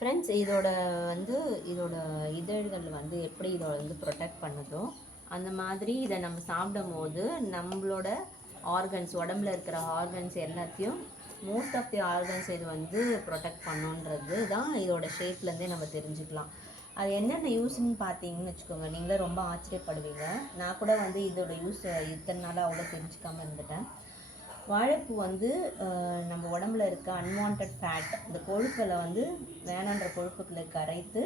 Friends இதோட இதழ்கள் வந்து எப்படி இதோட வந்து ப்ரொடெக்ட் பண்ணுதோ அந்த மாதிரி இதை நம்ம சாப்பிடும் போது நம்மளோட ஆர்கன்ஸ் உடம்புல இருக்கிற ஆர்கன்ஸ் எல்லாத்தையும் மோஸ்ட் ஆஃப் தி ஆர்கன்ஸ் இது வந்து ப்ரொடெக்ட் பண்ணுன்றது தான் இதோட ஷேப்லேருந்தே நம்ம தெரிஞ்சுக்கலாம். அது என்னென்ன யூஸ்ன்னு பார்த்தீங்கன்னு வச்சுக்கோங்க, நீங்களே ரொம்ப ஆச்சரியப்படுவீங்க. நான் கூட வந்து இதோட யூஸ் இத்தனை நாளாக அவ்வளோ தெரிஞ்சுக்காமல் இருந்துட்டேன். வாழைப்பூ வந்து நம்ம உடம்புல இருக்க அன்வான்ட் ஃபேட், இந்த கொழுக்களை வந்து வேணான்ற கொழுப்புகளை கரைத்து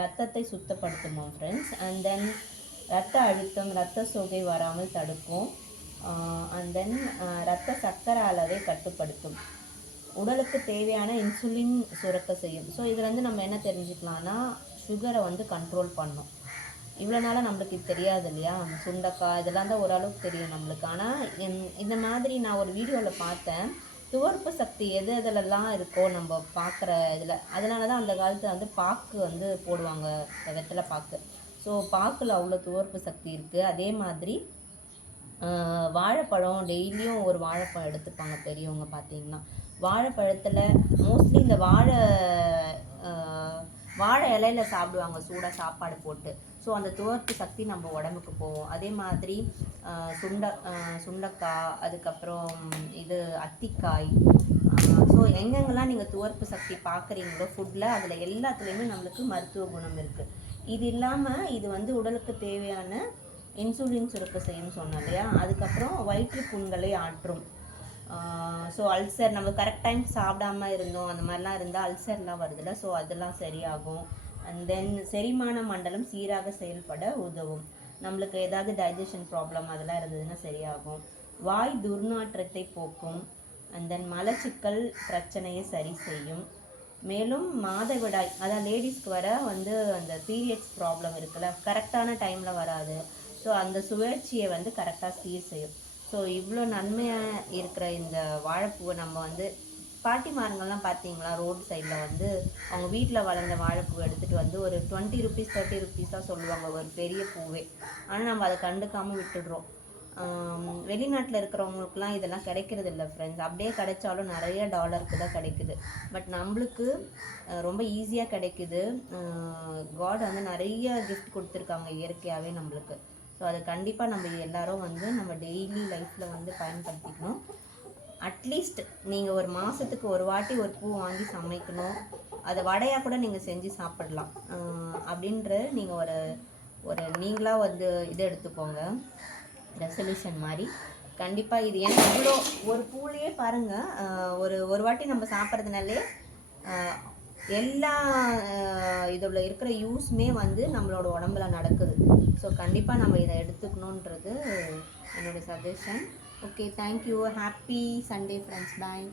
ரத்தத்தை சுத்தப்படுத்துமோ ஃப்ரெண்ட்ஸ். அண்ட் தென் ரத்த அழுத்தம், ரத்த சோகை வராமல் தடுக்கும். அண்ட் தென் ரத்த சர்க்கரை அளவை கட்டுப்படுத்தும். உடலுக்கு தேவையான இன்சுலின் சுரக்க செய்யும். ஸோ இதுலேருந்து நம்ம என்ன தெரிஞ்சுக்கலாம்னா, சுகரை வந்து கண்ட்ரோல் பண்ணும். இவ்வளோ நாளாக நம்மளுக்கு இது தெரியாது இல்லையா? சுண்டக்காய் இதெல்லாம் தான் ஓரளவுக்கு தெரியும் நம்மளுக்கு. ஆனால் இந்த மாதிரி நான் ஒரு வீடியோவில் பார்த்தேன், துவர்ப்பு சக்தி எது எதுலெல்லாம் இருக்கோ நம்ம பார்க்குற இதில், அதனால தான் அந்த காலத்தில் வந்து பாக்கு வந்து போடுவாங்க, வெத்தலை பாக்கு. ஸோ பாக்கில் அவ்வளோ துவர்ப்பு சக்தி இருக்குது. அதே மாதிரி வாழைப்பழம் டெய்லியும் ஒரு வாழைப்பழம் எடுத்துப்பாங்க பெரியவங்க பார்த்தீங்கன்னா. வாழைப்பழத்தில் மோஸ்ட்லி இந்த வாழை இலையில சாப்பிடுவாங்க சூடாக சாப்பாடு போட்டு. ஸோ அந்த துவர்ப்பு சக்தி நம்ம உடம்புக்கு போகும். அதே மாதிரி சுண்டக்காய், அதுக்கப்புறம் இது அத்திக்காய். ஸோ எங்கெங்கெல்லாம் நீங்கள் துவர்ப்பு சக்தி பார்க்குறீங்களோ ஃபுட்டில், அதில் எல்லாத்துலேயுமே நம்மளுக்கு மருத்துவ குணம் இருக்குது. இது இல்லாமல் இது வந்து உடலுக்கு தேவையான இன்சுலின் சுரக்க செய்யும் சொன்னோம் இல்லையா? அதுக்கப்புறம் வயிற்று புண்களை ஆற்றும். ஸோ அல்சர், நம்ம கரெக்ட் டைம் சாப்பிடாம இருந்தோம் அந்த மாதிரிலாம் இருந்தால் அல்சர்லாம் வருதுல்ல, ஸோ அதெல்லாம் சரியாகும். அண்ட் தென் செரிமான மண்டலம் சீராக செயல்பட உதவும். நம்மளுக்கு ஏதாவது டைஜஷன் ப்ராப்ளம் அதெல்லாம் இருந்ததுன்னா சரியாகும். வாய் துர்நாற்றத்தை போக்கும். அண்ட் தென் மலச்சிக்கல் பிரச்சனையை சரி செய்யும். மேலும் மாதவிடாய், அதாவது லேடிஸ்க்கு வர வந்து அந்த பீரியட்ஸ் ப்ராப்ளம் இருக்குல்ல, கரெக்டான டைமில் வராது. ஸோ அந்த சுழற்சியை வந்து கரெக்டாக சீர் செய்யும். ஸோ இவ்வளோ நன்மையாக இருக்கிற இந்த வாழைப்பூவை நம்ம வந்து பாட்டிமாருங்கள்லாம் பார்த்தீங்களா, ரோடு சைடில் வந்து அவங்க வீட்டில் வளர்ந்த வாழைப்பூவை எடுத்துகிட்டு வந்து ஒரு 20 ருபீஸ் 30 ருபீஸ் தான் சொல்லுவாங்க ஒரு பெரிய பூவே. ஆனால் நம்ம அதை கண்டுக்காமல் விட்டுடுறோம். வெளிநாட்டில் இருக்கிறவங்களுக்குலாம் இதெல்லாம் கிடைக்கிறது இல்லை ஃப்ரெண்ட்ஸ். அப்படியே கிடைச்சாலும் நிறைய டாலருக்கு தான் கிடைக்குது. பட் நம்மளுக்கு ரொம்ப ஈஸியாக கிடைக்குது. காட் வந்து நிறைய கிஃப்ட் கொடுத்துருக்காங்க இயற்கையாகவே நம்மளுக்கு. ஸோ அது கண்டிப்பாக நம்ம எல்லாரும் வந்து நம்ம டெய்லி லைஃப்பில் வந்து பயன்படுத்திக்கணும். அட்லீஸ்ட் நீங்கள் ஒரு மாதத்துக்கு ஒரு வாட்டி ஒரு பூ வாங்கி சமைக்கணும். அதை வடையாக கூட நீங்கள் செஞ்சு சாப்பிடலாம். அப்படின்ற நீங்கள் ஒரு நீங்களாக வந்து இதை எடுத்துக்கோங்க, ரெசல்யூஷன் மாதிரி. கண்டிப்பாக இது ஏன்னா இவ்வளோ ஒரு பூலையே பாருங்கள், ஒரு வாட்டி நம்ம சாப்பிட்றதுனாலே எல்லா இதில் இருக்கிற யூஸ்மே வந்து நம்மளோட உடம்புல நடக்குது. ஸோ கண்டிப்பாக நம்ம இதை எடுத்துக்கணுன்றது என்னோடய suggestion. Okay, thank you. Happy Sunday friends. பாய்.